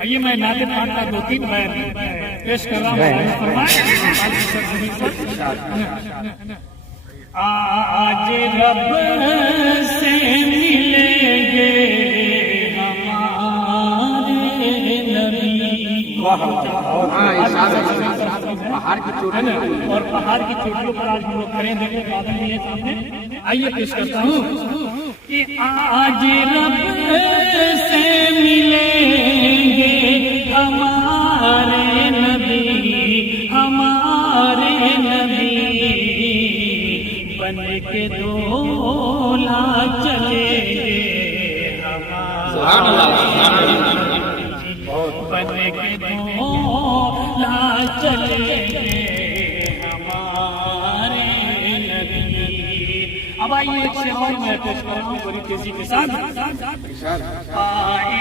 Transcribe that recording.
آئیے میں نعت پاک کا 2-3 بیت پیش کر رہا ہوں. آج رب سے ملیں گے ہمارے نبی. پہاڑ کی چوٹی اور پہاڑ کی چوٹیوں پر آج ہم لوگ کھڑے دیکھیں بادل بھی ہے سامنے. آئیے پیش کرتا ہوں کہ آج رب سے ملیں گے ہمارے نبی بن کے دولا چلے گے ہمارے بن کے دولا چلے گے ہمارے نبی. اب آئیے ایک شعر اور میں پیش کر رہا ہوں بڑی تیزی کے ساتھ. آئے